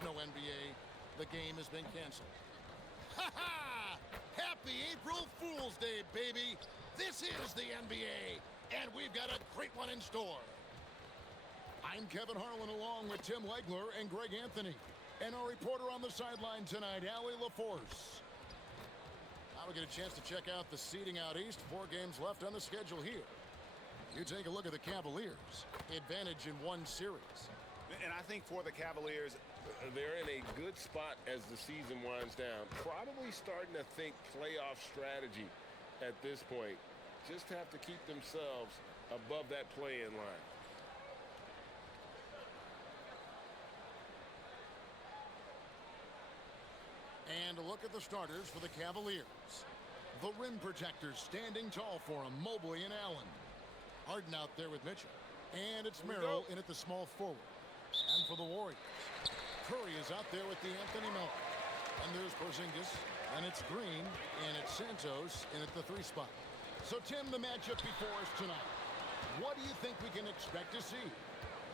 is no NBA. The game has been canceled. Ha ha! Happy April Fool's Day, baby! This is the NBA, and we've got a great one in store. I'm Kevin Harlan along with Tim Legler and Greg Anthony. And our reporter on the sideline tonight, Allie LaForce. Now we get a chance to check out the seeding out east. 4 games left on the schedule here. You take a look at the Cavaliers. Advantage in 1 series. And I think for the Cavaliers, they're in a good spot as the season winds down. Probably starting to think playoff strategy at this point. Just have to keep themselves above that play-in line. And a look at the starters for the Cavaliers. The rim protectors standing tall for them, Mobley and Allen. Harden out there with Mitchell. And it's Merrill in at the small forward. And for the Warriors, Curry is out there with the Anthony Miller. And there's Porzingis. And it's Green. And it's Santos in at the 3 spot. So, Tim, the matchup before us tonight. What do you think we can expect to see?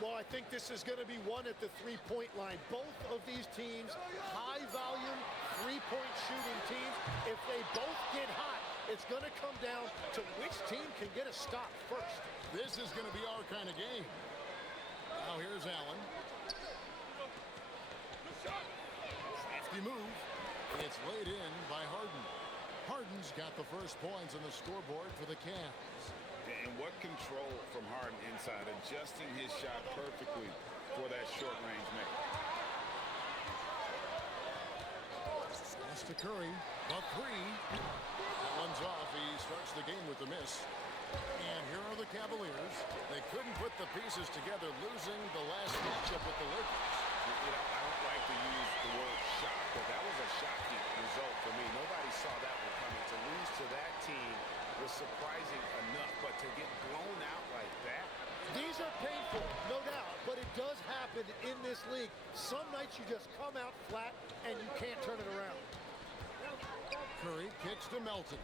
Well, I think this is going to be one at the 3-point line. Both of these teams, high-volume, 3-point shooting teams. If they both get hot, it's going to come down to which team can get a stop first. This is going to be our kind of game. Now here's Allen. Safety move. It's laid in by Harden. Harden's got the first points on the scoreboard for the Cavs. and what control from Harden inside, adjusting his shot perfectly for that short-range make. Pass to Curry, the 3. That one's off. He starts the game with the miss. And here are the Cavaliers. They couldn't put the pieces together, losing the last matchup with the Lakers. You know, I don't like to use the word shock, but that was a shocking result for me. Nobody saw that one coming. To lose to that team was surprising enough, but to get blown out like that. These are painful, no doubt, but it does happen in this league. Some nights you just come out flat and you can't turn it around. Curry kicks to Melton.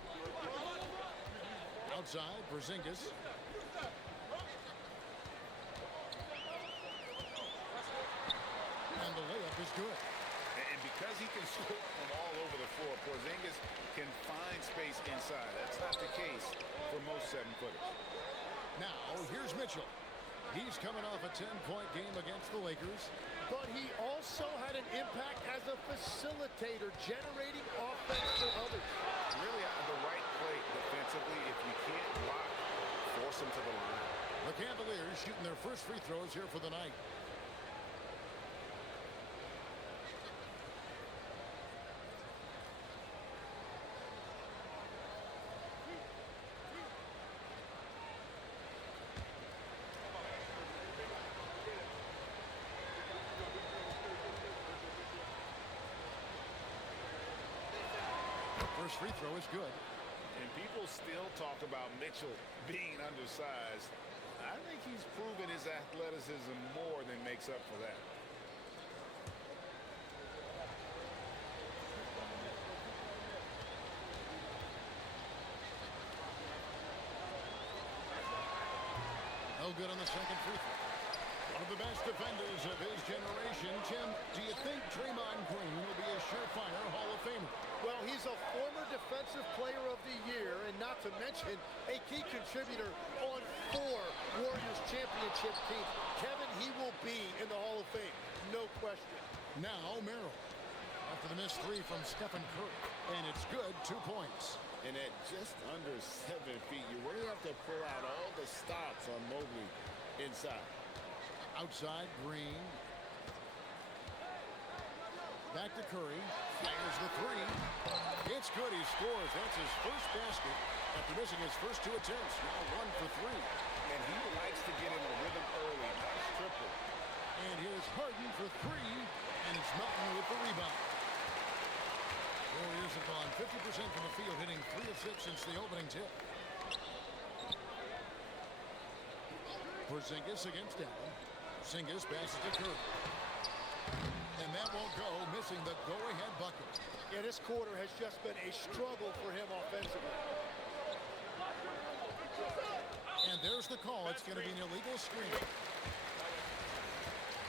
Outside, Porzingis. And the layup is good. And because he can score from all over the floor, Porzingis can find space inside. That's not the case for most 7-footers. Now, here's Mitchell. He's coming off a 10-point game against the Lakers. But he also had an impact as a facilitator, generating offense for others. Really the right play defensively. If you can't block, force him to the line. The Cavaliers shooting their first free throws here for the night. First free throw is good. And people still talk about Mitchell being undersized. I think he's proven his athleticism more than makes up for that. No good on the second free throw. One of the best defenders of his generation. Tim, do you think Draymond Green will be a surefire Hall of Famer? Well, he's a former Defensive Player of the Year, and not to mention a key contributor on 4 Warriors championship teams. Kevin, he will be in the Hall of Fame, no question. Now Merrill. After the missed 3 from Stephen Curry. And it's good, 2 points. And at just under 7 feet, you really have to pull out all the stops on Mobley inside. Outside, Green. Back to Curry. Fires the 3. It's good. He scores. That's his first basket after missing his first 2 attempts. Now 1 for 3. And he likes to get in a rhythm early. Nice triple. And here's Harden for 3. And it's Melton with the rebound. Warriors have gone 50% from the field, hitting 3 of 6 since the opening tip. Porzingis against Allen. Porzingis passes to Curry. And that won't go, missing the go-ahead bucket. Yeah, this quarter has just been a struggle for him offensively. And there's the call. It's going to be an illegal screen.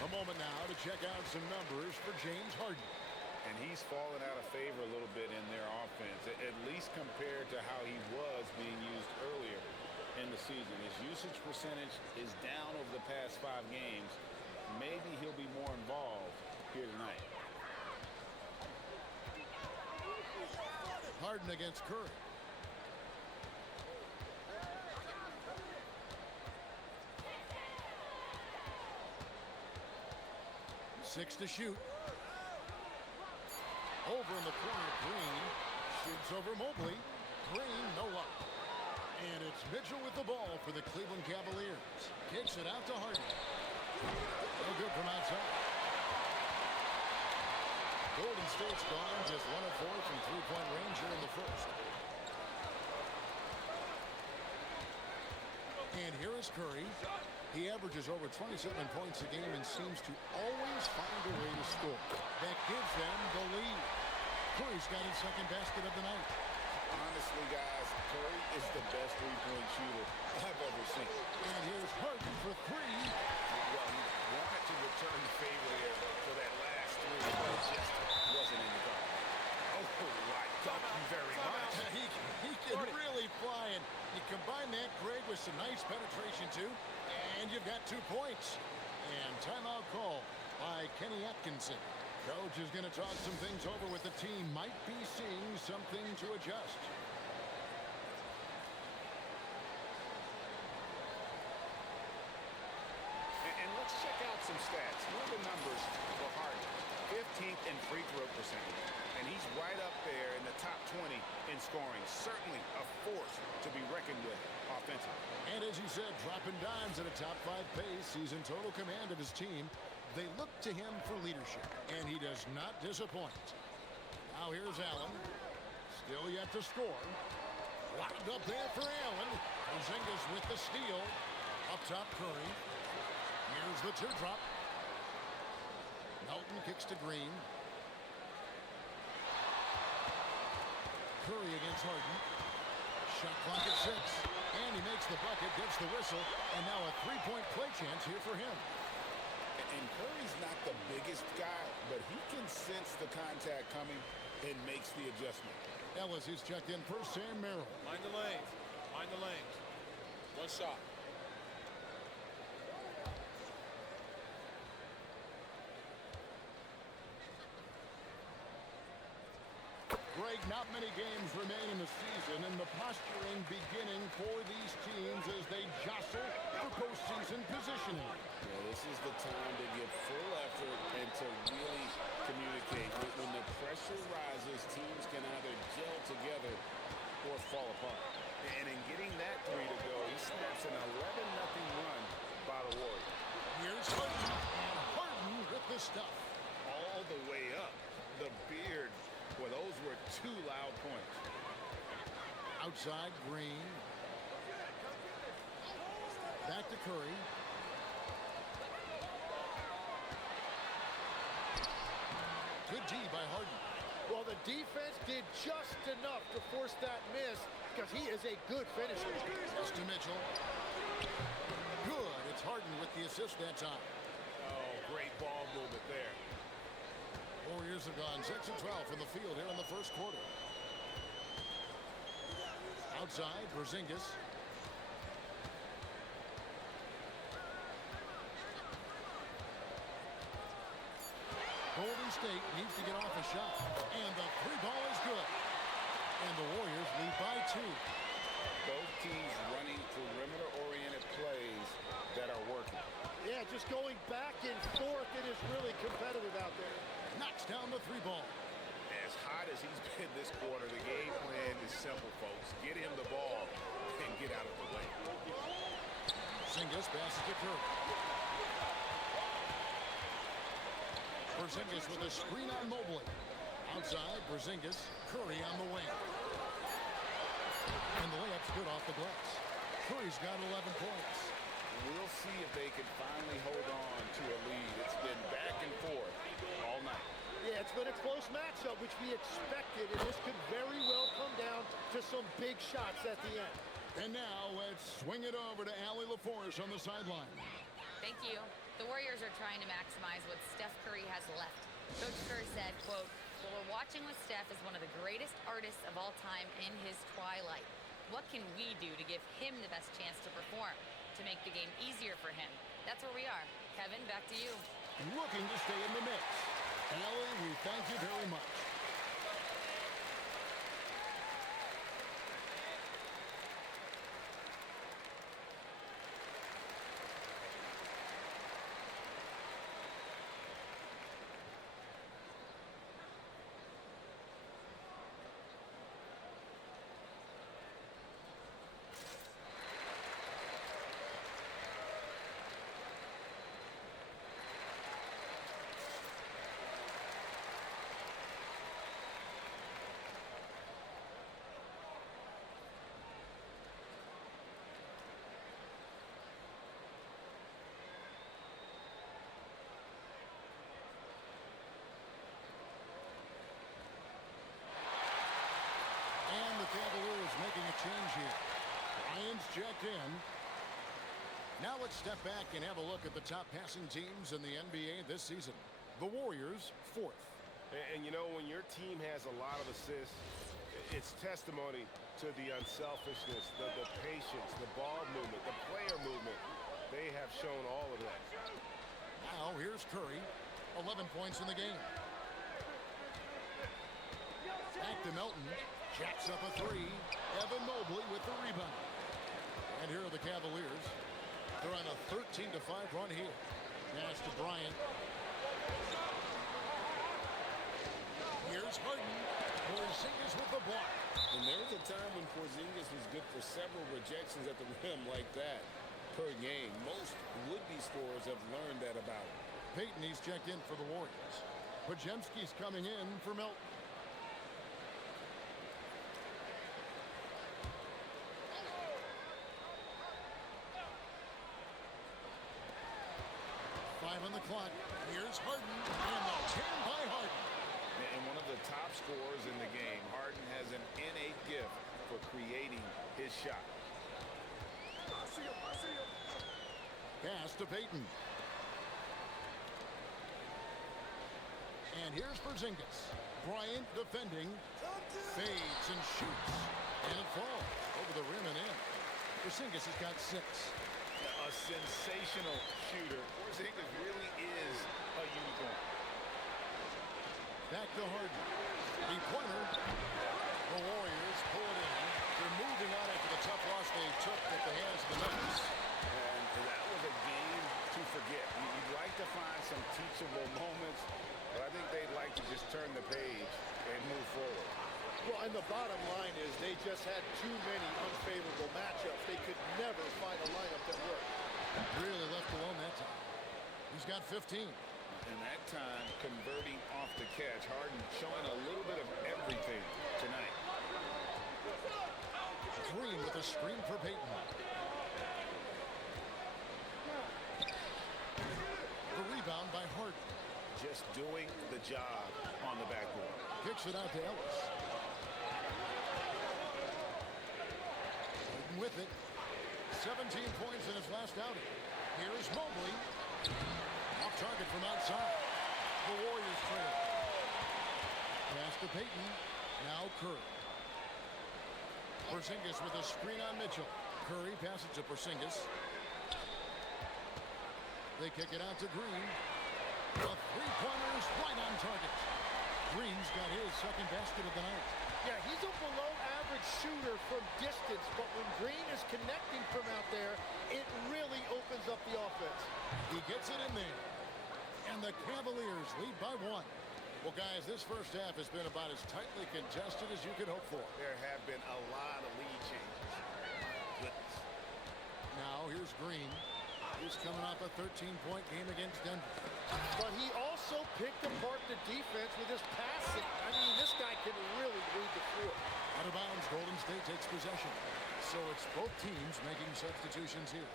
A moment now to check out some numbers for James Harden. And he's fallen out of favor a little bit in their offense, at least compared to how he was being used earlier in the season. His usage percentage is down over the past 5 games. Maybe he'll be more involved here tonight. Harden against Curry. Six to shoot. Over in the corner, Green shoots over Mobley. Green, no luck. And it's Mitchell with the ball for the Cleveland Cavaliers. Kicks it out to Harden. No good from outside. Golden State's gone just 1 of 4 from three-point range here in the first. And here is Curry. He averages over 27 points a game and seems to always find a way to score. That gives them the lead. Curry's got his second basket of the night. Honestly, guys, Curry is the best three-point shooter I've ever seen. And here's Harden for 3. Well, he wanted to return the favor there for that last 3, but it just wasn't in the guard. Oh, my God, thank you very much. He can really fly, and you combine that, Greg, with some nice penetration, too, and you've got 2 points. And timeout call by Kenny Atkinson. Coach is going to talk some things over with the team. Might be seeing something to adjust. And let's check out some stats. Here are the numbers for Harden. 15th in free throw percentage. And he's right up there in the top 20 in scoring. Certainly a force to be reckoned with offensively. And as you said, dropping dimes at a top 5 pace. He's in total command of his team. They look to him for leadership, and he does not disappoint. Now here's Allen. Still yet to score. Locked up there for Allen. Porzingis with the steal. Up top, Curry. Here's the teardrop. Melton kicks to Green. Curry against Harden. Shot clock at 6. And he makes the bucket, gets the whistle, and now a three-point play chance here for him. And Curry's not the biggest guy, but he can sense the contact coming and makes the adjustment. Ellis is checked in for Sam Merrill. Mind the lanes. Mind the lanes. One shot. Greg, not many games remain in the season, and the posturing beginning for these teams as they jostle for postseason positioning. Yeah, this is the time to give full effort and to really communicate. When the pressure rises, teams can either gel together or fall apart. And in getting that 3 to go, he snaps an 11-0 run by the Warriors. Here's Harden, and Harden with the stuff. All the way up. The beard. Well, those were 2 loud points. Outside, Green. Back to Curry. Good D by Harden. Well, the defense did just enough to force that miss because he is a good finisher. Just to Mitchell. Good. It's Harden with the assist that time. Oh, great ball movement there. Warriors have gone 6 of 12 from the field here in the first quarter. Outside, Porzingis. Golden State needs to get off a shot. And the 3 ball is good. And the Warriors lead by 2. Both teams running perimeter-oriented plays that are working. Yeah, just going back and forth. It is really competitive out there. Knocks down the 3 ball. As hot as he's been this quarter, the game plan is simple, folks. Get him the ball and get out of the way. Porzingis passes to Curry. Porzingis with a screen on Mobley. Outside, Porzingis. Curry on the wing. And the layup's good off the glass. Curry's got 11 points. We'll see if they can finally hold on to a lead. It's been back and forth all night. Yeah, it's been a close matchup, which we expected, and this could very well come down to some big shots at the end. And now let's swing it over to Allie LaForce on the sideline. Thank you. The Warriors are trying to maximize what Steph Curry has left. Coach Kerr said, quote, "What we're watching with Steph is one of the greatest artists of all time in his twilight. What can we do to give him the best chance to perform, to make the game easier for him?" That's where we are. Kevin, back to you. Looking to stay in the mix. Allie, we thank you very much. And the Cavaliers making a change here. Bryant's checked in. Now let's step back and have a look at the top passing teams in the NBA this season. The Warriors, 4th. And you know, when your team has a lot of assists, it's testimony to the unselfishness, the patience, the ball movement, the player movement. They have shown all of that. Now here's Curry. 11 points in the game. Back to Melton. Jacks up a three. Evan Mobley with the rebound. And here are the Cavaliers. They're on a 13-5 run here. Pass to Bryant. Here's Harden. Porzingis with the block. And there was a time when Porzingis was good for several rejections at the rim like that per game. Most would-be scorers have learned that about him. Payton, he's checked in for the Warriors. Podziemski's coming in for Melton. On the clock. Here's Harden, and the 10 by Harden. And one of the top scorers in the game, Harden has an innate gift for creating his shot. Pass to Payton. And here's Porzingis. Bryant defending. Fades and shoots. And it falls over the rim and in. Porzingis has got 6. A sensational shooter. Porzingis really is a unicorn. Back to Harden. The pointer. The Warriors pull it in. They're moving on after the tough loss they took at the hands of the Nuggets. And that was a game to forget. You'd like to find some teachable moments, but I think they'd like to just turn the page and move forward. Well, and the bottom line is they just had too many unfavorable matchups. They could never find a lineup that worked. Really left alone that time. He's got 15. And that time, converting off the catch. Harden showing a little bit of everything tonight. Green with a screen for Payton. The rebound by Harden. Just doing the job on the backboard. Kicks it out to Ellis. Harden with it. 17 points in his last outing. Here's Mobley. Off target from outside. The Warriors trail. Pass to Payton. Now Curry. Porzingis with a screen on Mitchell. Curry passes to Porzingis. They kick it out to Green. The three-pointers right on target. Green's got his second basket of the night. Yeah, he's a below-average shooter from distance, but when Green is connecting from out there, it really opens up the offense. He gets it in there. And the Cavaliers lead by 1. Well, guys, this first half has been about as tightly contested as you could hope for. There have been a lot of lead changes. Goodness. Now, here's Green. He's coming off a 13-point game against Denver. But he also picked apart the defense with his passing. I mean, this guy can really read the floor. Out of bounds, Golden State takes possession. So it's both teams making substitutions here.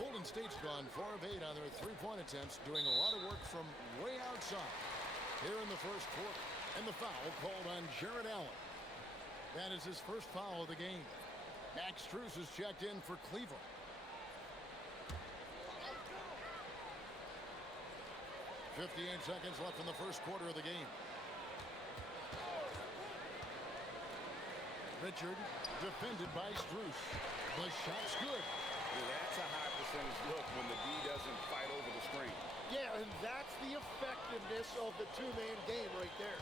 Golden State's gone 4 of 8 on their three-point attempts, doing a lot of work from way outside here in the first quarter. And the foul called on Jarrett Allen. That is his first foul of the game. Max Strus is checked in for Cleveland. .58 seconds left in the first quarter of the game. Richard, defended by Strus. The shot's good. Yeah, that's a high percentage look when the D doesn't fight over the screen. Yeah, and that's the effectiveness of the two-man game right there.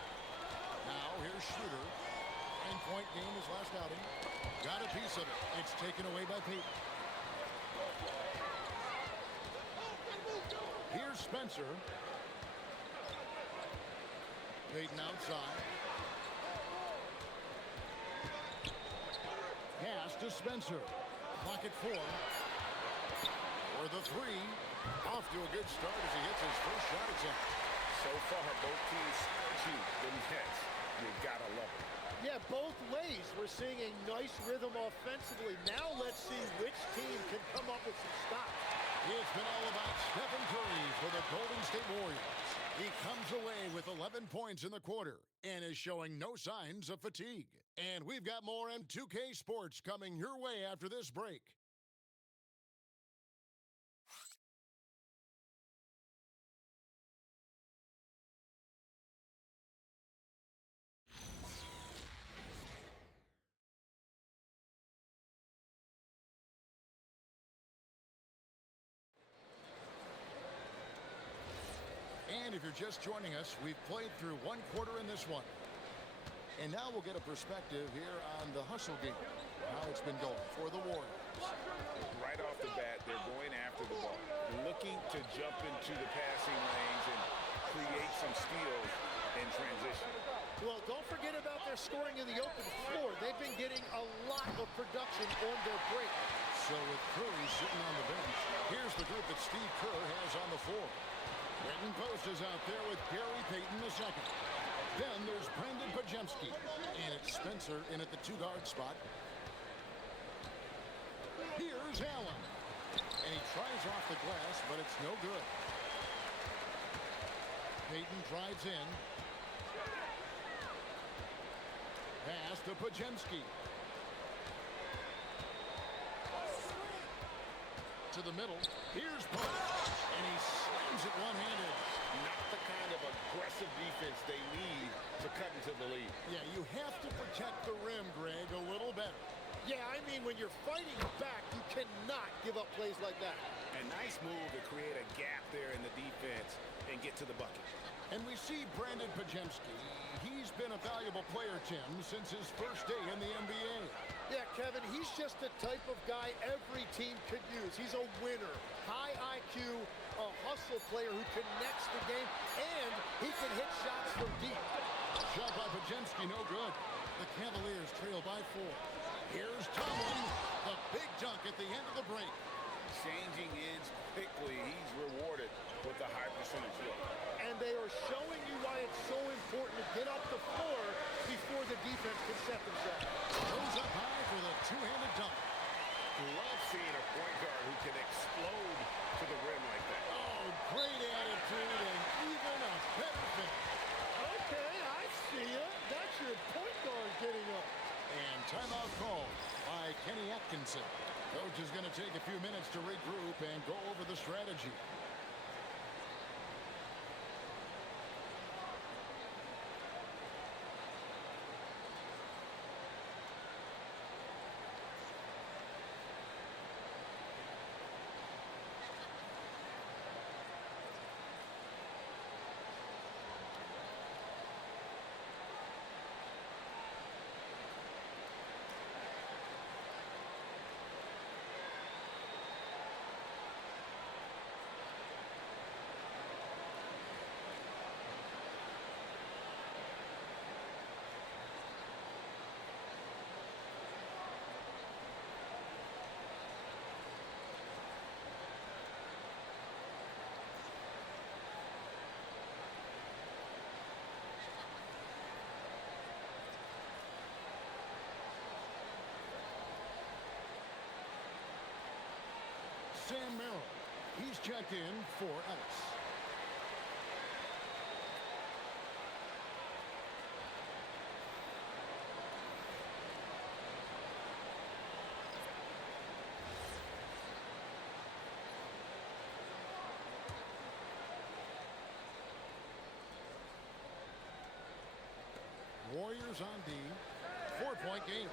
Now here's Schroeder. 10-point game his last outing. Got a piece of it. It's taken away by Payton. Here's Spencer. Payton outside. Pass to Spencer. Clock at 4. For the three. Off to a good start as he hits his first shot attempt. So far, both teams scorching the nets. You gotta love it. Yeah, both ways. We're seeing a nice rhythm offensively. Now let's see which team can come up with some stops. It's been all about Stephen Curry for the Golden State Warriors. He comes away with 11 points in the quarter and is showing no signs of fatigue. And we've got more M2K Sports coming your way after this break. And if you're just joining us, we've played through one quarter in this one. And now we'll get a perspective here on the hustle game, how it's been going for the Warriors. Right off the bat, they're going after the ball, looking to jump into the passing lanes and create some steals in transition. Well, don't forget about their scoring in the open floor. They've been getting a lot of production on their break. So with Curry sitting on the bench, here's the group that Steve Kerr has on the floor. Brenton Post is out there with Gary Payton II. Then there's Brandon Pajemski. And it's Spencer in at the two-guard spot. Here's Allen. And he tries off the glass, but it's no good. Payton drives in. Pass to Pajemski. To the middle. Here's Post. And he slams it one-handed. Not the kind of aggressive defense they need to cut into the lead. Yeah, you have to protect the rim, Greg, a little better. Yeah, I mean, when you're fighting back, you cannot give up plays like that. A nice move to create a gap there in the defense and get to the bucket. And we see Brandon Pajemski. He's been a valuable player, Tim, since his first day in the NBA. Yeah, Kevin, he's just the type of guy every team could use. He's a winner, high IQ, a hustle player who connects the game, and he can hit shots from deep. Shot by Pajemski, no good. The Cavaliers trail by 4. Here's Tomlin, the big dunk at the end of the break. Changing ends quickly. He's rewarded with a high percentage look. And they are showing you why it's so important to get up the floor before the defense can set themselves. Goes up high for the two-handed dunk. Love seeing a point guard who can explode to the rim like that. Oh, great attitude and even a better finish. Okay, I see ya. That's your point guard getting up. And timeout called by Kenny Atkinson. Coach is going to take a few minutes to regroup and go over the strategy. Sam Merrill. He's checked in for Ellis. Warriors on D. 4-point game.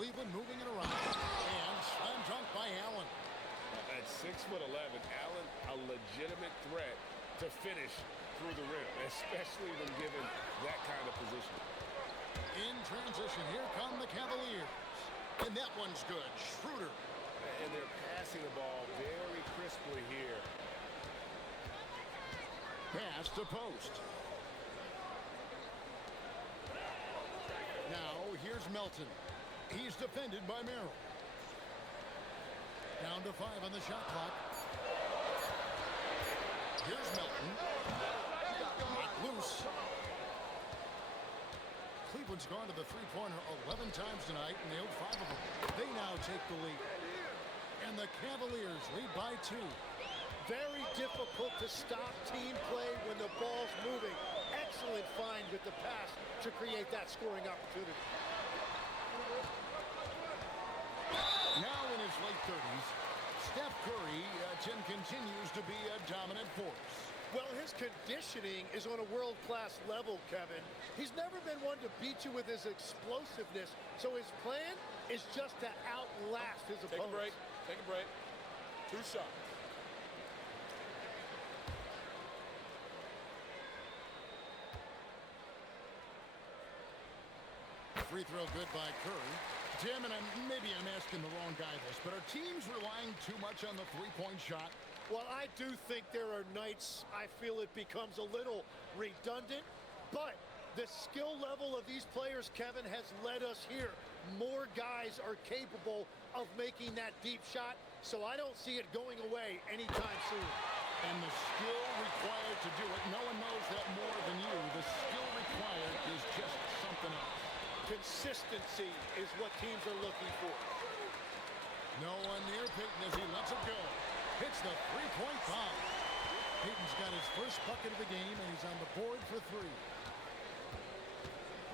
Cleveland moving it around. And slam dunk by Allen. At 6'11", Allen, a legitimate threat to finish through the rim, especially when given that kind of position. In transition, here come the Cavaliers. And that one's good. Schroeder. And they're passing the ball very crisply here. Pass to post. Now, here's Melton. He's defended by Merrill. Down to 5 on the shot clock. Here's Melton. Not loose. Cleveland's gone to the three-pointer 11 times tonight and nailed 5 of them. They now take the lead. And the Cavaliers lead by 2. Very difficult to stop team play when the ball's moving. Excellent find with the pass to create that scoring opportunity. Now in his late 30s, Steph Curry continues to be a dominant force. Well, his conditioning is on a world-class level, Kevin. He's never been one to beat you with his explosiveness, so his plan is just to outlast his opponents. Take a break. 2 shots. Free throw good by Curry. Jim, and maybe I'm asking the wrong guy this, but are teams relying too much on the three-point shot? Well, I do think there are nights I feel it becomes a little redundant, but the skill level of these players, Kevin, has led us here. More guys are capable of making that deep shot, so I don't see it going away anytime soon. And the skill required to do it, no one knows that more than you. The skill required is just something else. Consistency is what teams are looking for. No one near Payton as he lets it go. Hits the three-point bomb. Payton's got his first bucket of the game, and he's on the board for 3.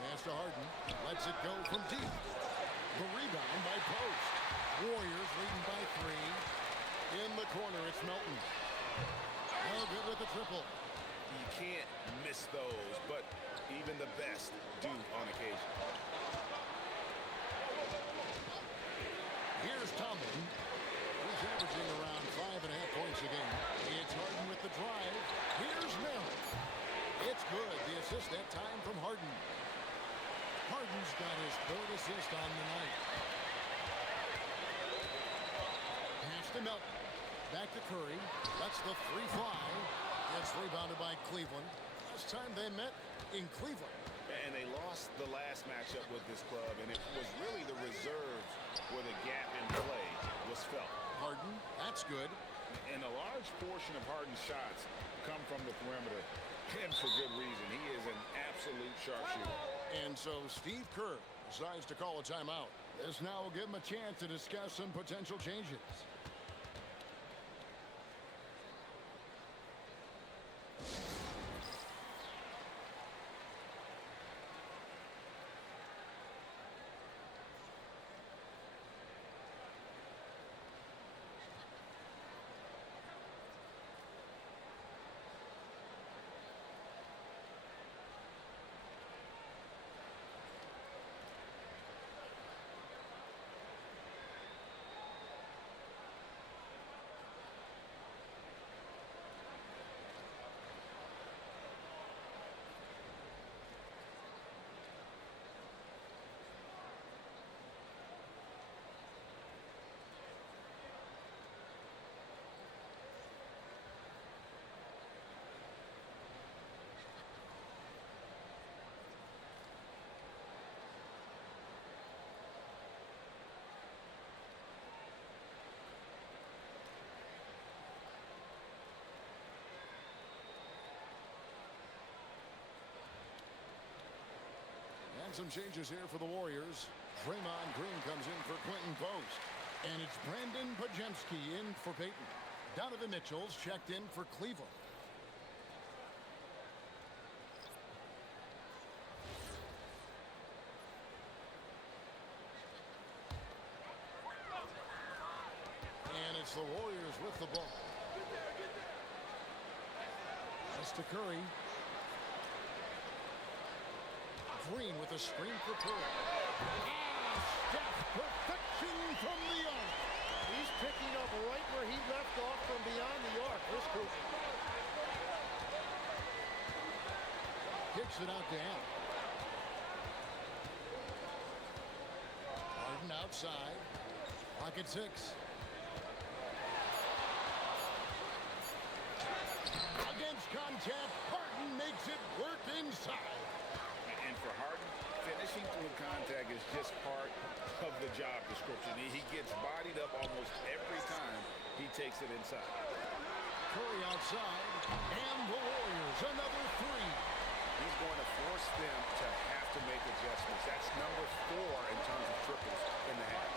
Pass to Harden. Lets it go from deep. The rebound by Post. Warriors leading by 3. In the corner, it's Melton. No good with the triple. You can't miss those, but even the best do on occasion. Here's Tomlin. He's averaging around 5.5 points a game. It's Harden with the drive. Here's Merrill. It's good. The assist that time from Harden. Harden's got his 3rd assist on the night. Pass to Melton. Back to Curry. That's the 3 fly. It's rebounded by Cleveland. Last time they met in Cleveland. And they lost the last matchup with this club, and it was really the reserves where the gap in play was felt. Harden, that's good. And a large portion of Harden's shots come from the perimeter, and for good reason. He is an absolute sharpshooter. And so Steve Kerr decides to call a timeout. This now will give him a chance to discuss some potential changes. And some changes here for the Warriors. Draymond Green comes in for Quentin Post. And it's Brandon Pajemski in for Payton. Donovan Mitchell's checked in for Cleveland. And it's the Warriors with the ball. Pass to Curry. Green with a screen for Curry. Steph, perfection from the arc. He's picking up right where he left off from beyond the arc. This cool. Kicks it out to Allen. Harden outside. Clock at 6. Against contact, Harden makes it work inside. And for Harden, finishing through contact is just part of the job description. He gets bodied up almost every time he takes it inside. Curry outside, and the Warriors another 3. He's going to force them to have to make adjustments. That's number 4 in terms of triples in the half.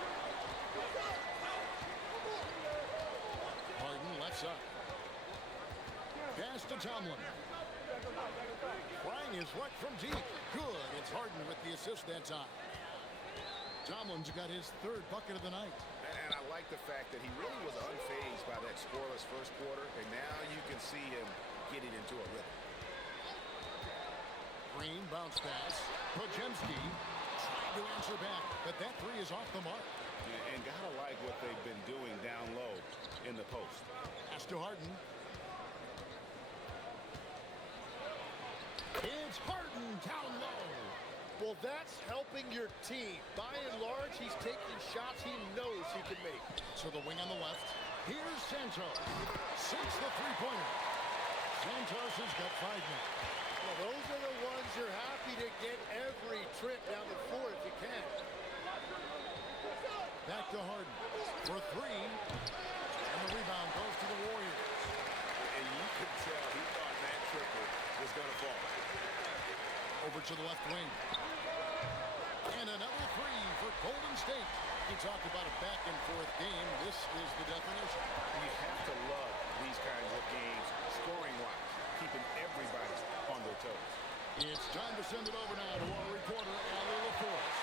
Harden left side. Pass to Tomlin. Frying his right from deep. Good. It's Harden with the assist that time. Tomlin's got his 3rd bucket of the night. And I like the fact that he really was unfazed by that scoreless first quarter, and now you can see him getting into a rhythm. Green bounce pass. Podziemski trying to answer back, but that 3 is off the mark. And gotta like what they've been doing down low in the post. Pass to Harden. It's Harden down low. Well, that's helping your team. By and large, he's taking shots he knows he can make. To the wing on the left. Here's Santos. Sinks the 3-pointer. Santos has got 5 now. Well, those are the ones you're happy to get every trip down the floor if you can. Back to Harden for 3. And the rebound goes to the Warriors. And you could tell he thought that triple was going to fall. Over to the left wing. And another 3 for Golden State. He talked about a back-and-forth game. This is the definition. You have to love these kinds of games, scoring-wise, keeping everybody on their toes. It's time to send it over now to our reporter, Ali LaForce.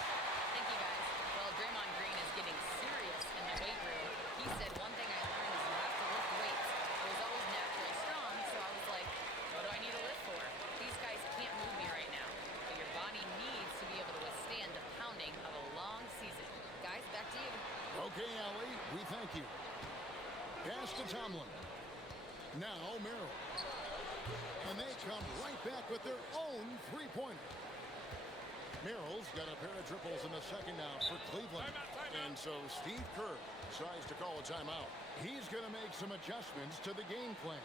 Thank you, guys. Well, Draymond Green is getting serious in the weight room. He said, one thing I learned is you have to lift weights. I was always naturally strong, so I was like, what do I need to lift for? These guys can't move me right now. But your body needs to be able to withstand the pounding of a long season. Guys, back to you. Okay, Ali, we thank you. Pass to Tomlin. Now Merrill. And they come right back with their own 3-pointer. Merrill's got a pair of triples in the second now for Cleveland. And so Steve Kerr decides to call a timeout. He's going to make some adjustments to the game plan.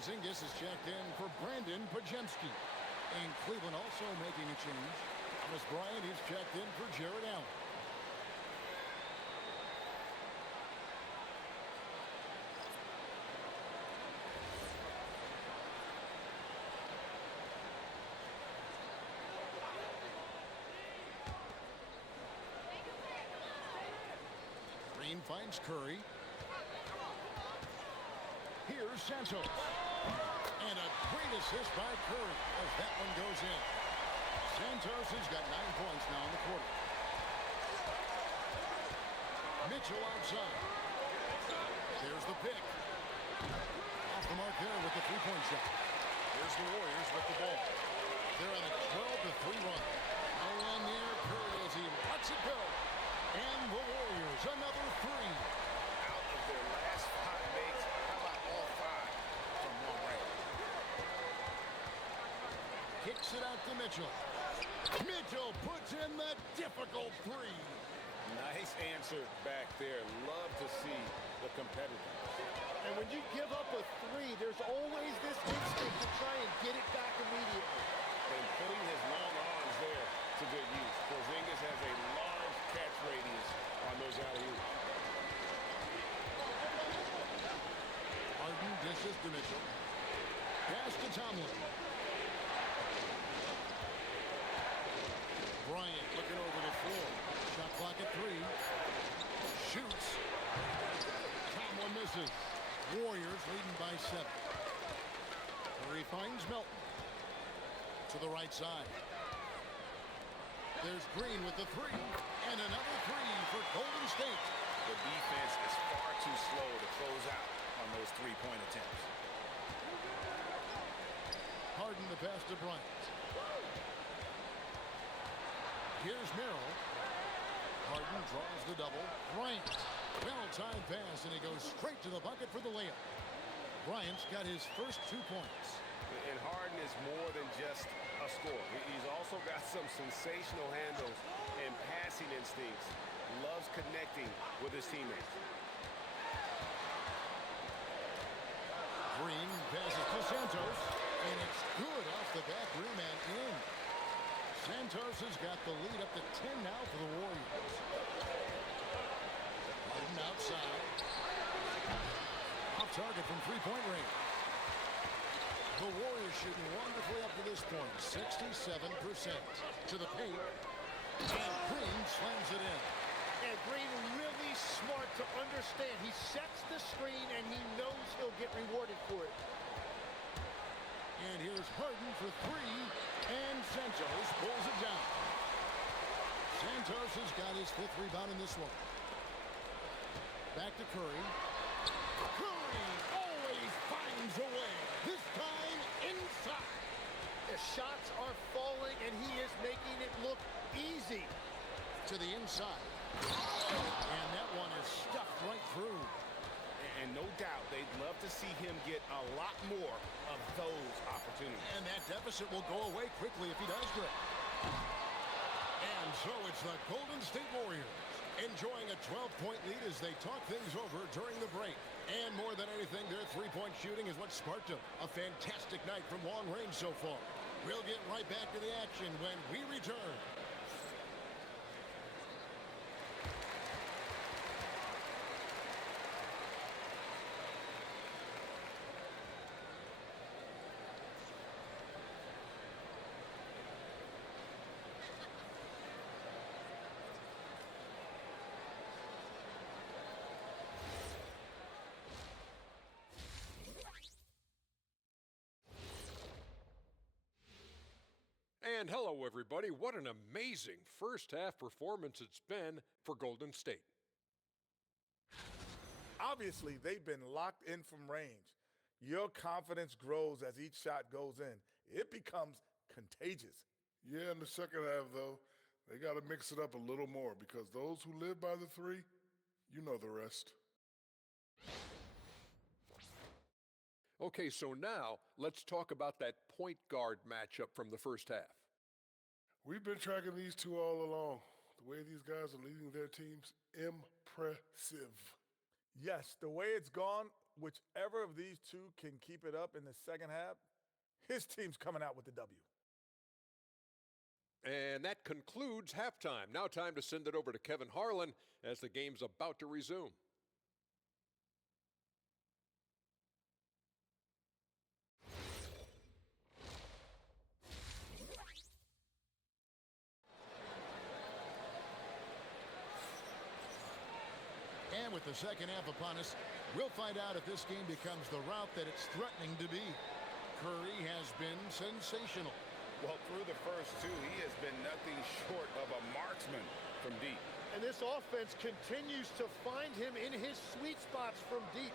Porzingis is checked in for Brandon Podziemski. And Cleveland also making a change. Thomas Bryant is checked in for Jared Allen. Green finds Curry. Here's Santos. And a great assist by Curry as that one goes in. Santos has got 9 points now in the quarter. Mitchell outside. There's the pick. Off the mark there with the 3-point shot. Here's the Warriors with the ball. They're on a 12-3 run. No run there. Curry as he lets it go. And the Warriors another 3. Out of their last 5 makes, how about all 5 to Mitchell. Mitchell puts in the difficult three. Nice answer back there. Love to see the competitor. And when you give up a three, there's always this instinct to try and get it back immediately. And putting his long arms there to good use. Porzingis has a large catch radius on those alley-oops. Harden dishes to Mitchell. Pass to Tomlin. Bryant looking over the floor. Shot clock at 3. Shoots. Tomlin misses. Warriors leading by 7. Curry finds Melton. To the right side. There's Green with the 3. And another 3 for Golden State. The defense is far too slow to close out on those three-point attempts. Harden the pass to Bryant. Here's Merrill. Harden draws the double. Bryant. Well-timed pass, and he goes straight to the bucket for the layup. Bryant's got his first 2 points. And Harden is more than just a scorer. He's also got some sensational handles and passing instincts. Loves connecting with his teammates. Green passes to Santos, and it's good off the back rim and in. Santos has got the lead up to 10 now for the Warriors. Harden outside. Off target from three-point range. The Warriors shooting wonderfully up to this point, 67%. To the paint, and Green slams it in. And Green really smart to understand. He sets the screen, and he knows he'll get rewarded for it. And here's Harden for 3, and Santos pulls it down. Santos has got his 5th rebound in this one. Back to Curry. Curry always finds a way. This time inside. The shots are falling, and he is making it look easy. To the inside. And that one is stuffed right through. And no doubt they'd love to see him get a lot more of those opportunities. And that deficit will go away quickly if he does great. And so it's the Golden State Warriors enjoying a 12-point lead as they talk things over during the break. And more than anything, their three-point shooting is what sparked them. A fantastic night from long range so far. We'll get right back to the action when we return. And hello, everybody. What an amazing first-half performance it's been for Golden State. Obviously, they've been locked in from range. Your confidence grows as each shot goes in. It becomes contagious. Yeah, in the second half, though, they got to mix it up a little more because those who live by the 3, you know the rest. Okay, so now let's talk about that point guard matchup from the first half. We've been tracking these two all along. The way these guys are leading their teams, impressive. Yes, the way it's gone, whichever of these two can keep it up in the second half, his team's coming out with the W. And that concludes halftime. Now time to send it over to Kevin Harlan as the game's about to resume. And with the second half upon us, we'll find out if this game becomes the route that it's threatening to be. Curry has been sensational. Well, through the first 2, he has been nothing short of a marksman from deep. And this offense continues to find him in his sweet spots from deep.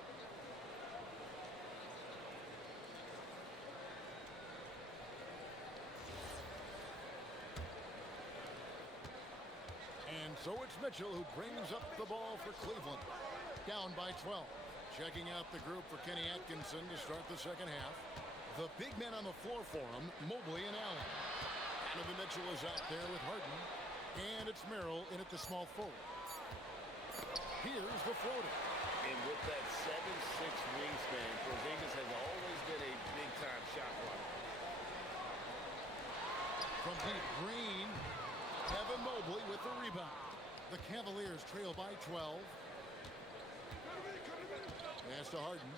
And so it's Mitchell who brings up the ball for Cleveland. Down by 12. Checking out the group for Kenny Atkinson to start the second half. The big men on the floor for him, Mobley and Allen. Donovan Mitchell is out there with Harden. And it's Merrill in at the small forward. Here's the floater. And with that 7'6" wingspan, Porzingis has always been a big-time shot blocker. From deep, Green. Evan Mobley with the rebound. The Cavaliers trail by 12. Pass to Harden.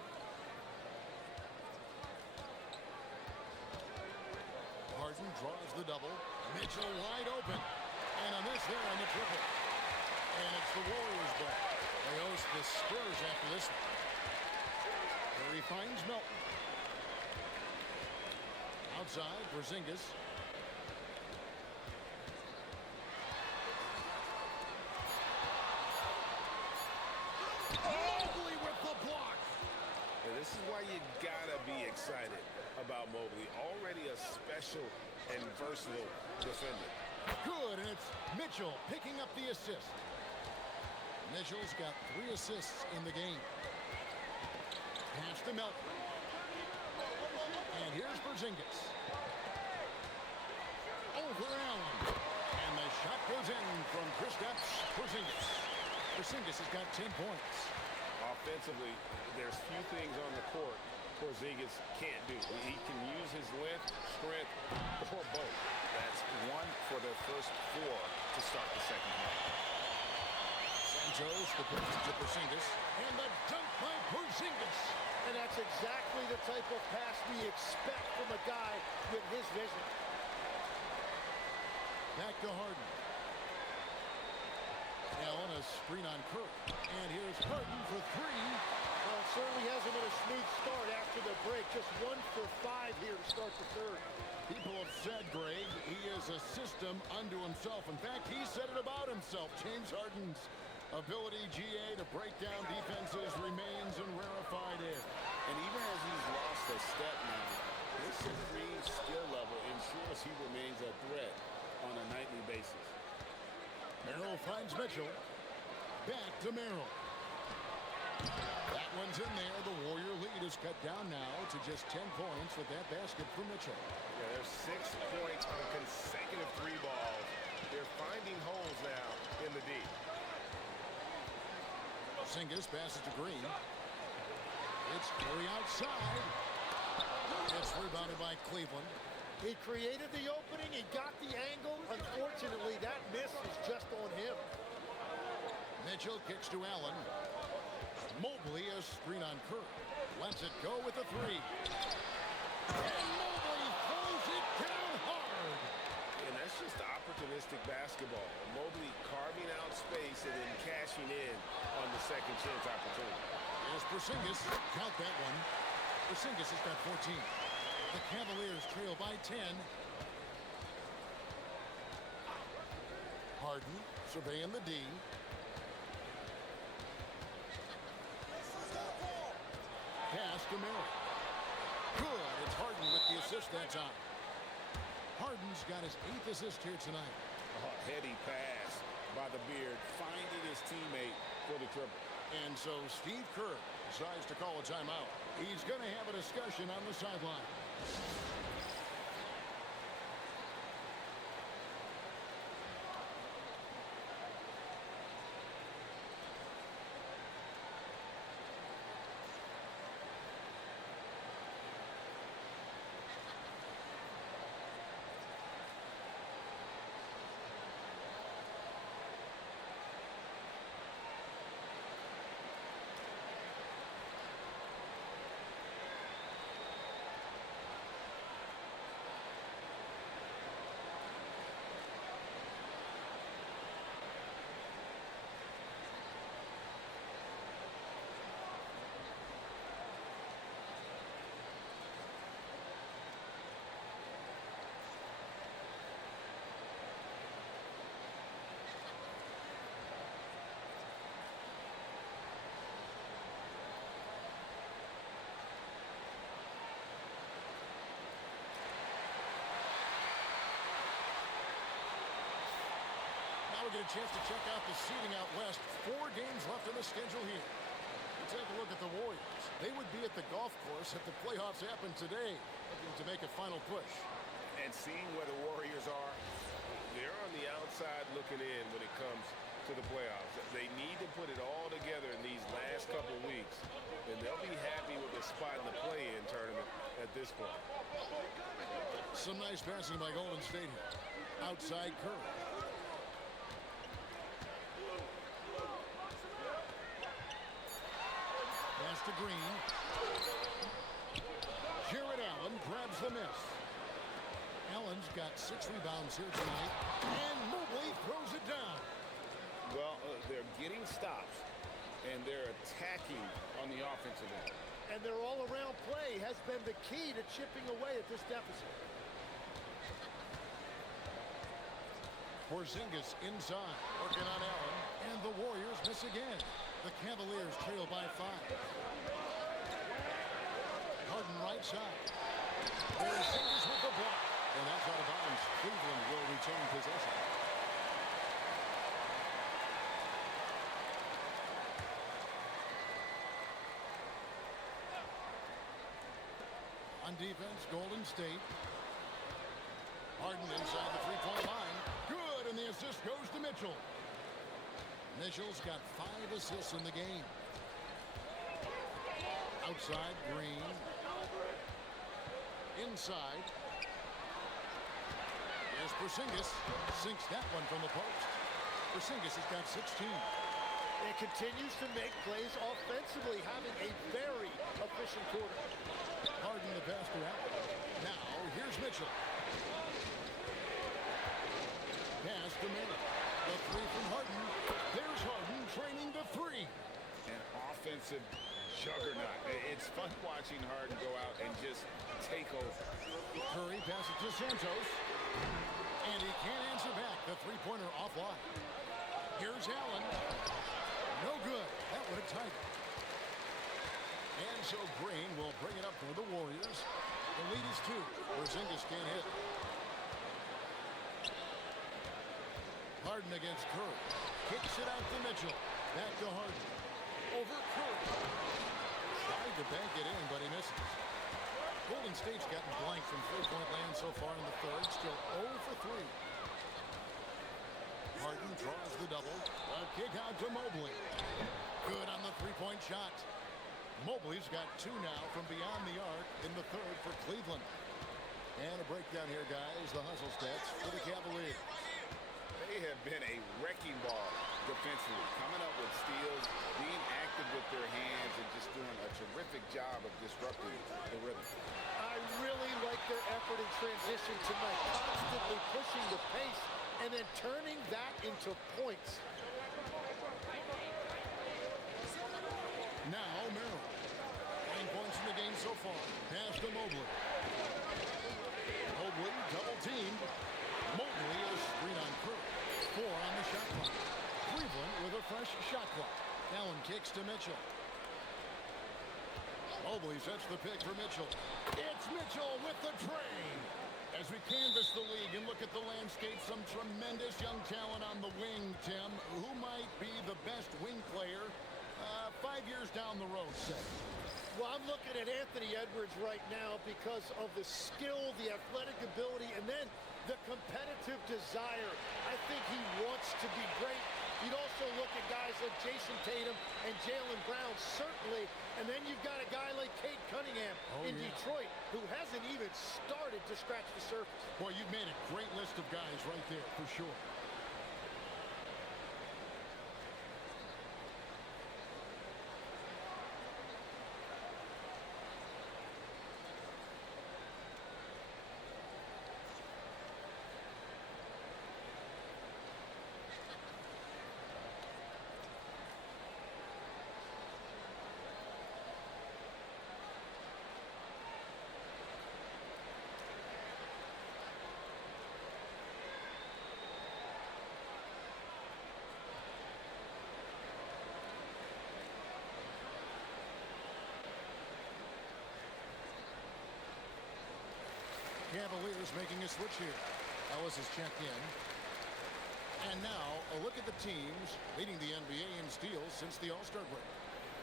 Harden draws the double. Mitchell wide open. And on this, they're on the triple. And it's the Warriors' ball. They host the Spurs after this one. Where he finds Melton. Outside, Porzingis. Mobley with the block. And this is why you gotta be excited about Mobley. Already a special and versatile defender. Good, and it's Mitchell picking up the assist. Mitchell's got 3 assists in the game. Pass to Melton. And here's Porzingis. Over Allen. And the shot goes in from Kristaps Porzingis. Porzingis has got 10 points. Offensively, there's few things on the court Porzingis can't do. He can use his length, strength, or both. That's 1 for their first 4 to start the second half. Santos, the pitch to Porzingis. And the dunk by Porzingis. And that's exactly the type of pass we expect from a guy with his vision. Back to Harden. Allen, a screen on Kirk. And here's Harden for 3. Well, it certainly hasn't been a smooth start after the break. Just 1 for 5 here to start the third. People have said, Greg, he is a system unto himself. In fact, he said it about himself. James Harden's ability, GA, to break down defenses remains in rarefied air. And even as he's lost a step now, his supreme skill level ensures he remains a threat on a nightly basis. Merrill finds Mitchell. Back to Merrill. That one's in there. The Warrior lead is cut down now to just 10 points with that basket for Mitchell. Yeah, there's 6 points on consecutive 3 balls. They're finding holes now in the D. Porzingis passes to Green. It's Curry outside. It's rebounded by Cleveland. He created the opening. He got the angle. Unfortunately, that miss is just on him. Mitchell kicks to Allen. Mobley, a screen on Kirk. Lets it go with a 3. And Mobley throws it down hard. And that's just opportunistic basketball. Mobley carving out space and then cashing in on the second chance opportunity. Here's Porzingis. Count that one. Porzingis has got 14. The Cavaliers trail by 10. Harden surveying the D. Pass to Merrill. Good. It's Harden with the assist that time. Harden's got his 8th assist here tonight. Oh, heady pass by the Beard, finding his teammate for the triple. And so Steve Kerr decides to call a timeout. He's going to have a discussion on the sideline. Now we get a chance to check out the seating out west. 4 games left on the schedule here. Let's take a look at the Warriors. They would be at the golf course if the playoffs happened today, looking to make a final push. And And seeing where the Warriors are, They're on the outside looking in when it comes to the playoffs. They need to put it all together in these last couple weeks, and they'll be happy with a spot in the play-in tournament at this point. Some nice passing by Golden State here. Outside Curry. Pass to Green. Jared Allen grabs the miss. Allen's got 6 rebounds here tonight, and Mobley throws it down. well, they're getting stops, and they're attacking on the offensive end. And their all-around play has been the key to chipping away at this deficit. Porzingis inside, working on Allen, and the Warriors miss again. The Cavaliers trail by 5. Harden right side. Porzingis with the block. And that's out of bounds. Cleveland will retain possession. On defense, Golden State. Harden inside the three-point line. Good, and the assist goes to Mitchell. Mitchell's got 5 assists in the game. Outside, Green. Inside. Here's Porzingis. Sinks that one from the post. Porzingis has got 16. And continues to make plays offensively, having a very efficient quarter. Harden the pass to Allen. Now, here's Mitchell. Pass to Miller. The 3 from Harden. There's Harden training the 3. An offensive juggernaut. It's fun watching Harden go out and just take over. Curry passes to Santos. And he can't answer back. The three-pointer offline. Here's Allen. No good. That would have tied it. And so Green will bring it up for the Warriors. The lead is 2. Porzingis can't hit. Harden against Curry. Kicks it out to Mitchell. Back to Harden. Over Curry. Tried to bank it in, but he misses. Golden State's gotten blank from three-point land so far in the third. Still 0 for 3. Harden draws the double. A kick out to Mobley. Good on the three-point shot. Mobley's got 2 now from beyond the arc in the third for Cleveland. And a breakdown here, guys. The hustle stats for the Cavaliers. They have been a wrecking ball defensively, coming up with steals, being active with their hands, and just doing a terrific job of disrupting the rhythm. I really like their effort in transition tonight, constantly pushing the pace and then turning that into points. Now Merrill. 9 points in the game so far. Pass to Mobley. Mobley double teamed. Mobley is screen on Curry. 4 on the shot clock. Cleveland with a fresh shot clock. Allen kicks to Mitchell. Mobley sets the pick for Mitchell. It's Mitchell with the train. As we canvass the league and look at the landscape, some tremendous young talent on the wing, Tim. Who might be the best wing player 5 years down the road, say? Well, I'm looking at Anthony Edwards right now because of the skill, the athletic ability, and then the competitive desire. I think he wants to be great. You'd also look at guys like Jason Tatum and Jaylen Brown, certainly. And then you've got a guy like Cade Cunningham in Detroit, who hasn't even started to scratch the surface. Boy, you've made a great list of guys right there, for sure. Cavaliers making a switch here. Ellis has checked in. And now, a look at the teams leading the NBA in steals since the All-Star break.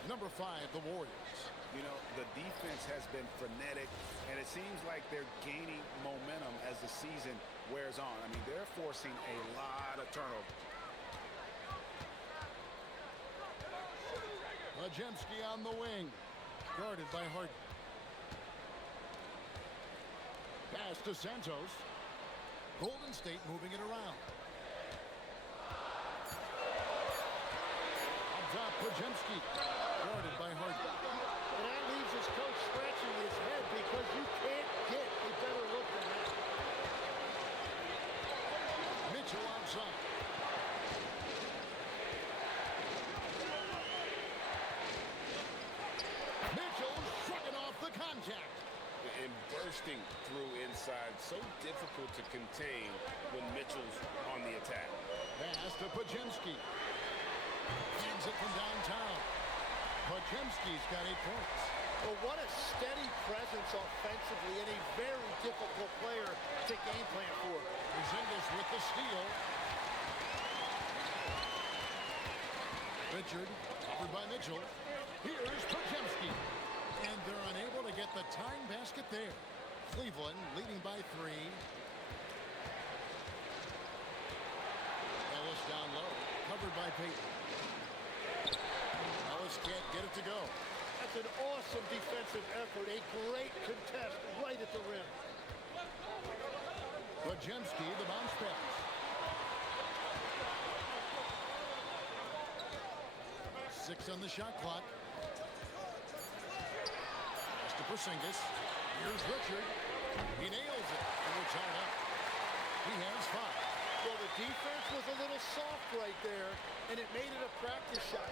Number 5, the Warriors. You know, the defense has been frenetic, and it seems like they're gaining momentum as the season wears on. I mean, they're forcing a lot of turnovers. Majemski on the wing. Guarded by Harden. Pass to Santos. Golden State moving it around. Up top, Majemski. Guarded by Harden. And that leaves his coach scratching his head because you can't get a better look than that. Mitchell outside. Mitchell shrugging off the contact. And bursting through inside. So difficult to contain when Mitchell's on the attack. Pass to Majemski. Hands it from downtown. Majemski's got 8 points. Well, what a steady presence offensively and a very difficult player to game plan for. Porzingis with the steal. Richard, covered by Mitchell. Here's Majemski. And they're unable to get the tying basket there. Cleveland leading by 3. Ellis down low, covered by Payton. Ellis can't get it to go. That's an awesome defensive effort. A great contest right at the rim. Majemski, the bounce pass. Six on the shot clock. Pass to Porzingis. Here's Richard. He nails it. And we're tied up. He has 5. Well, the defense was a little soft right there, and it made it a practice shot.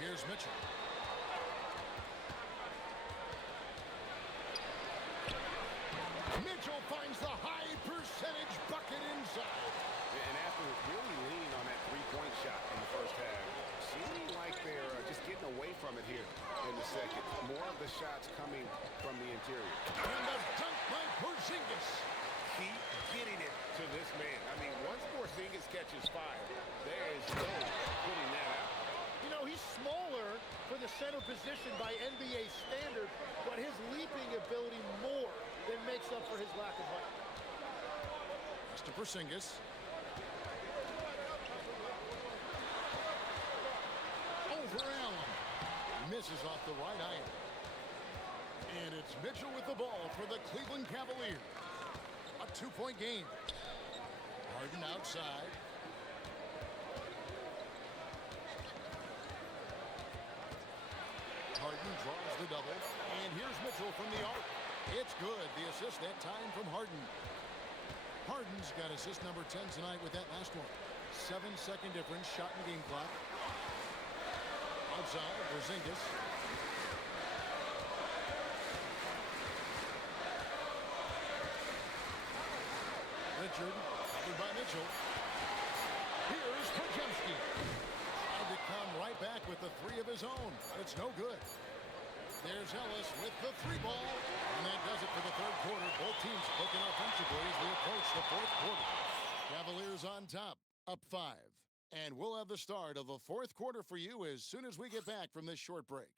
Here's Mitchell. Mitchell finds the high percentage bucket inside. And after really leaning on that three-point shot in the first half, seeming like they're just getting away from it here in the second. More of the shots coming from the interior. And the dunk by Porzingis. Keep getting it to this man. I mean, once Porzingis catches fire, there is no putting that out. You know, he's smaller for the center position by NBA standard, but his leaping ability more than makes up for his lack of height. Pass to Porzingis. Over Allen. Misses off the right iron. And it's Mitchell with the ball for the Cleveland Cavaliers. A 2-point game. Harden outside. Harden draws the double. And here's Mitchell from the arc. It's good. The assist that time from Harden. Harden's got assist number 10 tonight with that last one. 7-second difference, shot in game clock. Outside, Porzingis. Richard, covered by Mitchell. Here's Majemski. Tried to come right back with the 3 of his own, but it's no good. There's Ellis with the 3 ball. And that does it for the third quarter. Both teams cooking offensively as we approach the fourth quarter. Cavaliers on top, up 5. And we'll have the start of the fourth quarter for you as soon as we get back from this short break.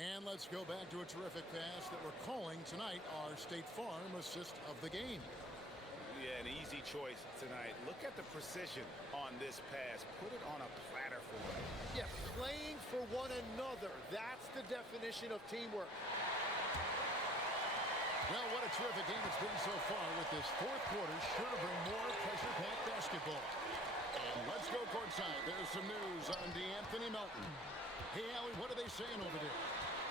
And let's go back to a terrific pass that we're calling tonight our State Farm assist of the game. Yeah, an easy choice tonight. Look at the precision on this pass. Put it on a platter for him. Yeah, playing for one another. That's the definition of teamwork. Well, what a terrific game it's been so far with this fourth quarter. Sure to bring more pressure-packed basketball. And let's go courtside. There's some news on DeAnthony Melton. Hey, Allie, what are they saying over there?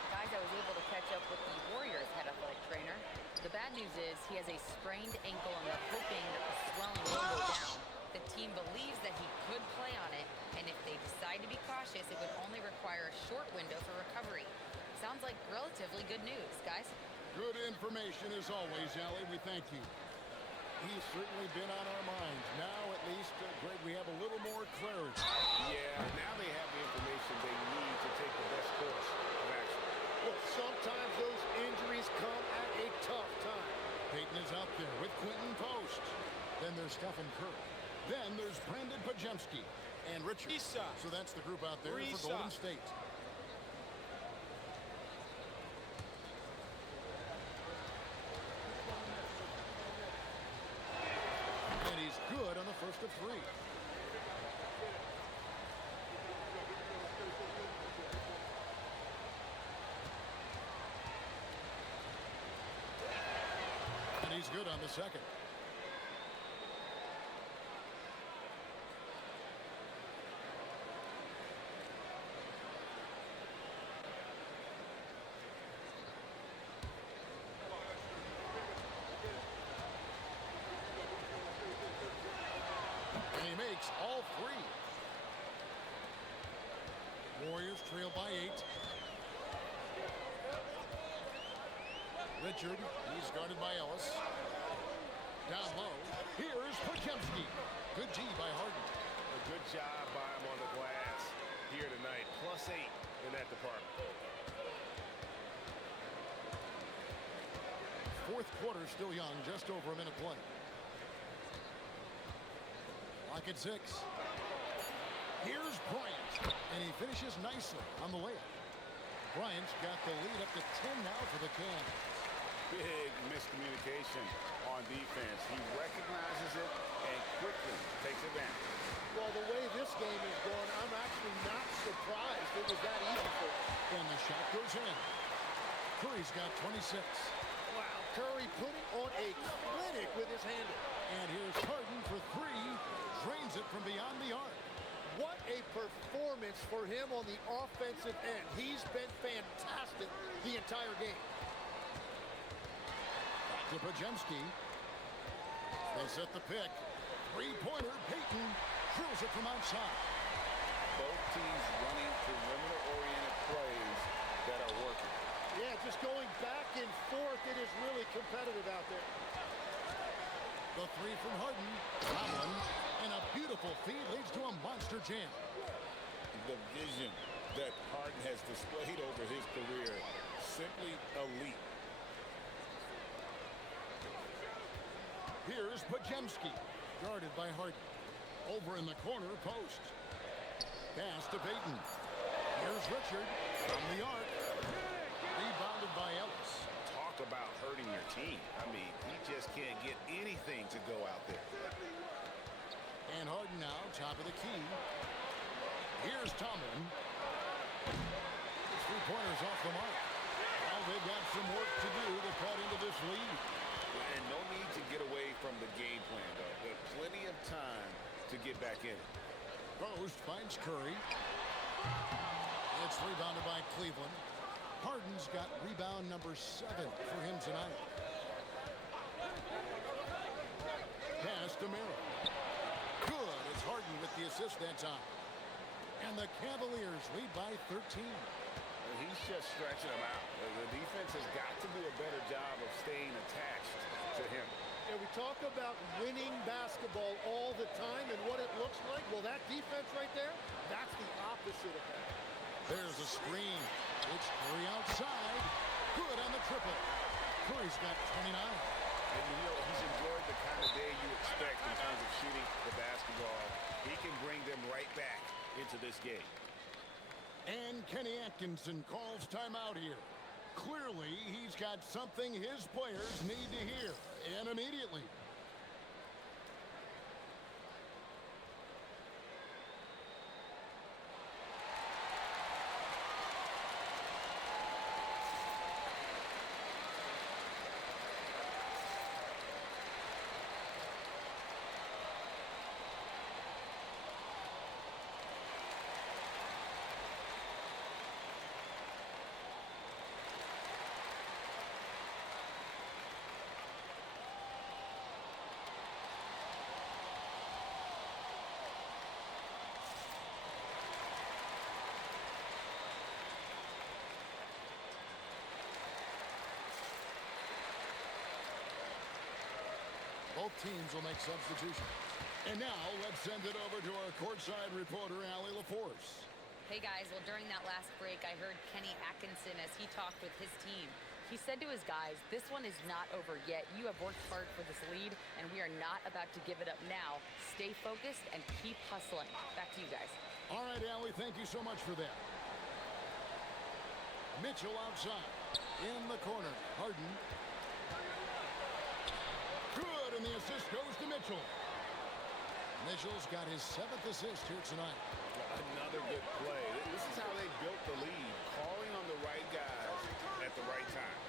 Guys, I was able to catch up with the Warriors head athletic trainer. The bad news is he has a sprained ankle and they're hoping that the swelling will go down. The team believes that he could play on it, and if they decide to be cautious, it would only require a short window for recovery. Sounds like relatively good news, guys. Good information as always, Allie. We thank you. He's certainly been on our minds. Now, at least, Greg, we have a little more clarity. Yeah, now they have the information they need to take the best course of action. Look, sometimes those injuries come at a tough time. Peyton is out there with Quentin Post. Then there's Stephen Curry. Then there's Brandon Pajemski and Richard. So that's the group out there for Golden State. And he's good on the first of three. And he's good on the second. And he makes all three. Warriors trail by 8. Richard, he's guarded by Ellis. Down low, here's Pajemski. Good G by Harden. A good job by him on the glass here tonight. +8 in that department. Fourth quarter still young, just over a minute play. Lock at 6. Here's Bryant, and he finishes nicely on the layup. Bryant's got the lead up to 10 now for the Cavs. Big miscommunication on defense. He recognizes it and quickly takes advantage. Well, the way this game is going, I'm actually not surprised it was that easy for him. And the shot goes in. Curry's got 26. Wow, Curry putting on a clinic with his handle. And here's Harden for 3. Drains it from beyond the arc. What a performance for him on the offensive end. He's been fantastic the entire game. Back to Pajemski. They set the pick. Three-pointer, Peyton drills it from outside. Both teams running perimeter-oriented plays that are working. Yeah, just going back and forth. It is really competitive out there. The 3 from Harden. Tomlin. And a beautiful feed leads to a monster jam. The vision that Harden has displayed over his career, simply elite. Here's Pajemski, guarded by Harden. Over in the corner, Post. Pass to Peyton. Here's Richard from the arc. Rebounded by Ellis. Talk about hurting your team. I mean, he just can't get anything to go out there. And Harden now, top of the key. Here's Tomlin. His three-pointer's off the mark. Well, they've got some work to do to cut into this lead. And no need to get away from the game plan, though. But plenty of time to get back in it. Post finds Curry. It's rebounded by Cleveland. Harden's got rebound number 7 for him tonight. Pass to Merrill. Good. It's Harden with the assist that time. And the Cavaliers lead by 13. He's just stretching them out. The defense has got to do a better job of staying attached to him. And we talk about winning basketball all the time and what it looks like. Well, that defense right there, that's the opposite of that. There's a screen. It's Curry outside. Good on the triple. Curry's got 29. And you know, he's enjoyed the kind of day you expect in terms of shooting the basketball. He can bring them right back into this game. And Kenny Atkinson calls timeout here. Clearly, he's got something his players need to hear, and immediately. Both teams will make substitutions. And now let's send it over to our courtside reporter, Allie LaForce. Hey guys, well during that last break, I heard Kenny Atkinson as he talked with his team. He said to his guys, this one is not over yet. You have worked hard for this lead, and we are not about to give it up now. Stay focused and keep hustling. Back to you guys. All right, Allie, thank you so much for that. Mitchell outside. In the corner. Harden. Good, and the assist goes to Mitchell. Mitchell's got his 7th assist here tonight. Another good play. This is how they built the lead, calling on the right guys at the right time.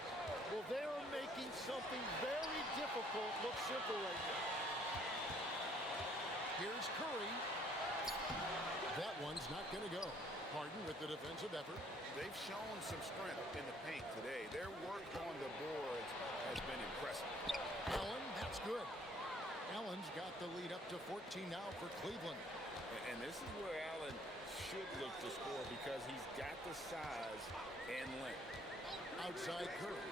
Well, they're making something very difficult look simple right now. Here's Curry. That one's not going to go. Harden with the defensive effort. They've shown some strength in the paint today. Their work on the boards has been impressive. Allen, that's good. Allen's got the lead up to 14 now for Cleveland. And this is where Allen should look to score because he's got the size and length. Outside Curry.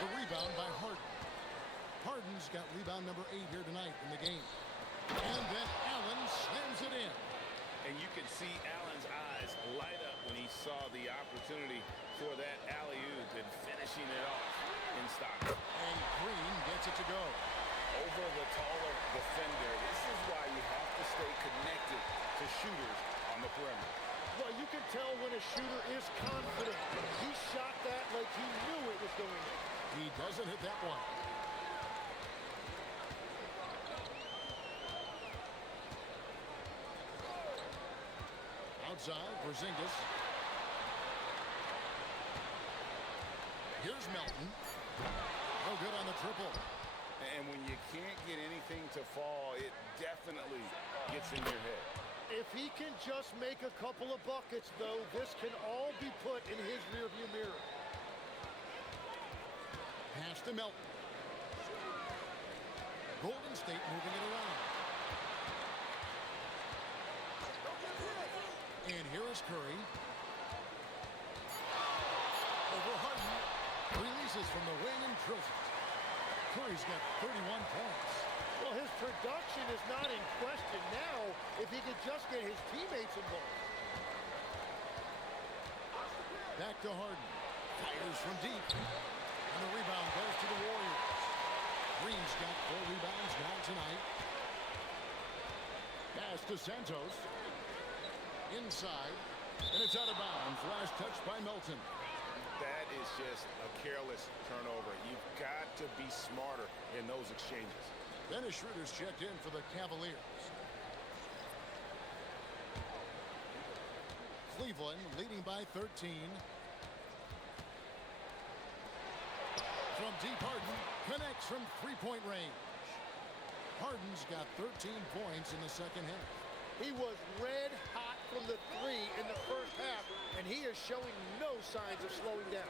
The rebound by Harden. Harden's got rebound number 8 here tonight in the game. And then Allen slams it in. And you can see Allen's eyes light up when he saw the opportunity for that alley-oop and finishing it off in style. And Green gets it to go. Over the taller defender. This is why you have to stay connected to shooters on the perimeter. Well, you can tell when a shooter is confident. He shot that like he knew it was going in. He doesn't hit that one. Outside, Porzingis. Here's Melton. No good on the triple. And when you can't get anything to fall, it definitely gets in your head. If he can just make a couple of buckets, though, this can all be put in his rearview mirror. Pass to Melton. Golden State moving it around. And here is Curry. Over Harden. Releases from the wing and drills it. Curry's got 31 points. Well, his production is not in question now if he could just get his teammates involved. Back to Harden. Fires from deep. And the rebound goes to the Warriors. Green's got 4 rebounds now tonight. Pass to Santos. Inside. And it's out of bounds. Last touch by Melton. That is just a careless turnover. You've got to be smarter in those exchanges. Dennis Schroeder's checked in for the Cavaliers. Cleveland leading by 13. From deep, Harden connects from three-point range. Harden's got 13 points in the second half. He was red hot from the 3 in the first half, and he is showing no signs of slowing down.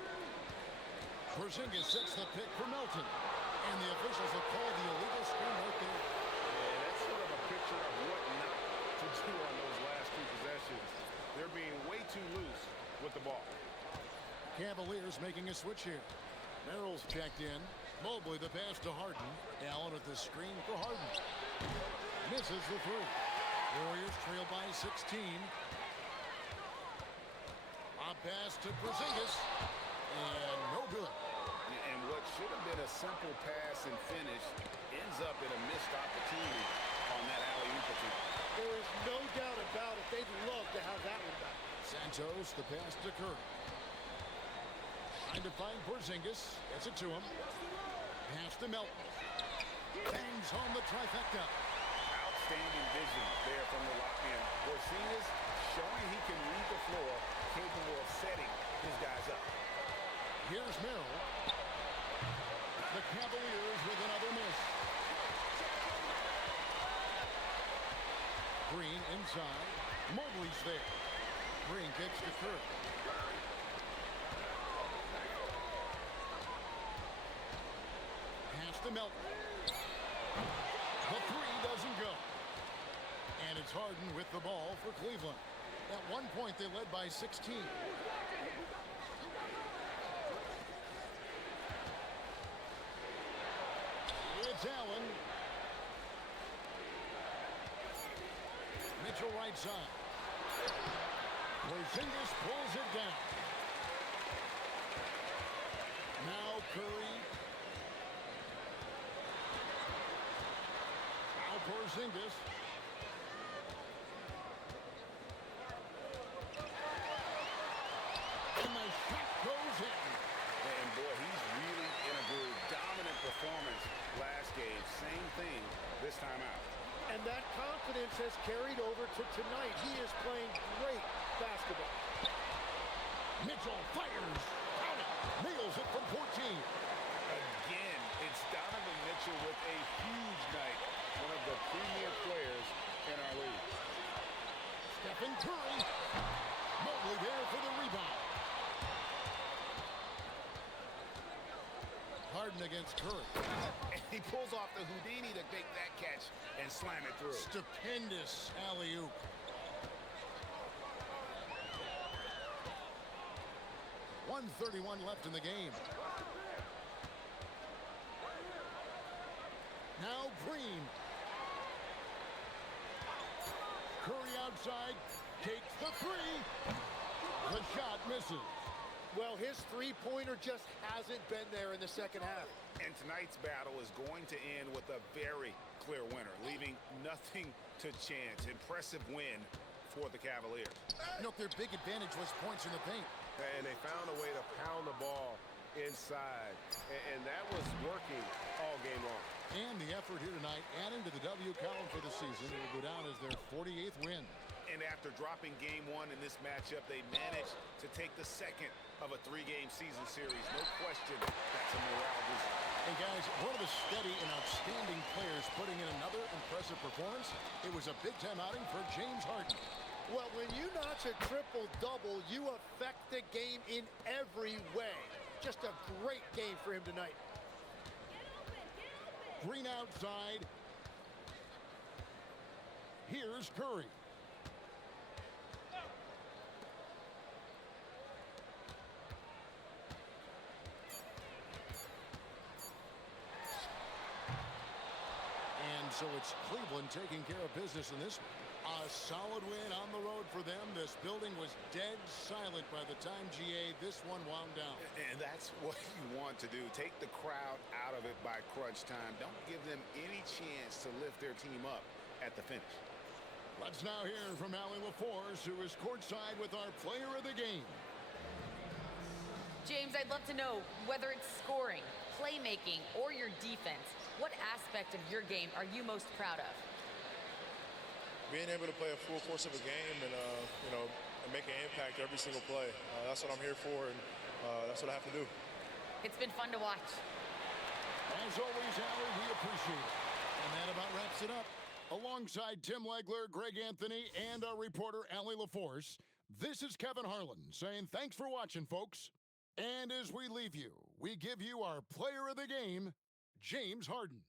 Porzingis sets the pick for Melton, and the officials have called the illegal screen right there. Yeah, that's sort of a picture of what not to do on those last 2 possessions. They're being way too loose with the ball. Cavaliers making a switch here. Merrill's checked in. Mobley the pass to Harden. Allen at the screen for Harden. Misses the 3. Warriors trail by 16. A pass to Porzingis. And no good. And what should have been a simple pass and finish ends up in a missed opportunity on that alley-oop attempt. There is no doubt about it. They'd love to have that one back. Santos the pass to Curry. Trying to find Porzingis. Gets it to him. Pass to Melton. Bangs home the trifecta. Outstanding vision there from the lock-in. Porzingis showing he can read the floor, capable of setting his guys up. Here's Merrill. The Cavaliers with another miss. Green inside. Mobley's there. Green kicks to Curry. Pass to Melton. The 3 doesn't go. And it's Harden with the ball for Cleveland. At one point, they led by 16. It's Allen. Mitchell right side. Porzingis pulls it down. Now Curry. Now Porzingis. And the shot goes in. And boy, he's really in a groove. Dominant performance last game. Same thing this time out. And that confidence has carried over to tonight. He is playing great basketball. Mitchell fires. Count it. Nails it from 14. Again, it's Donovan Mitchell with a huge night. One of the premier players in our league. Stephen Curry. Mobley there for the rebound. Harden against Curry. And he pulls off the Houdini to take that catch and slam it through. Stupendous alley-oop. .131 left in the game. Now Green. Curry outside. Takes the three. The shot misses. Well, his three-pointer just hasn't been there in the second half. And tonight's battle is going to end with a very clear winner, leaving nothing to chance. Impressive win for the Cavaliers. You know, their big advantage was points in the paint. And they found a way to pound the ball inside. And that was working all game long. And the effort here tonight, adding to the W column for the season, it will go down as their 48th win. And after dropping game one in this matchup, they managed to take the second of a three-game season series. No question, that's a morale booster. And guys, one of the steady and outstanding players putting in another impressive performance, it was a big-time outing for James Harden. Well, when you notch a triple-double, you affect the game in every way. Just a great game for him tonight. Green outside. Here's Curry. And so it's Cleveland taking care of business in this one. A solid win on the road for them. This building was dead silent by the time, GA, this one wound down. And that's what you want to do. Take the crowd out of it by crunch time. Don't give them any chance to lift their team up at the finish. Let's now hear from Allie LaForce, who is courtside with our player of the game. James, I'd love to know whether it's scoring, playmaking, or your defense. What aspect of your game are you most proud of? Being able to play a full course of a game and, and make an impact every single play. That's what I'm here for, and that's what I have to do. It's been fun to watch. As always, Allie, we appreciate it. And that about wraps it up. Alongside Tim Legler, Greg Anthony, and our reporter, Allie LaForce, this is Kevin Harlan saying thanks for watching, folks. And as we leave you, we give you our player of the game, James Harden.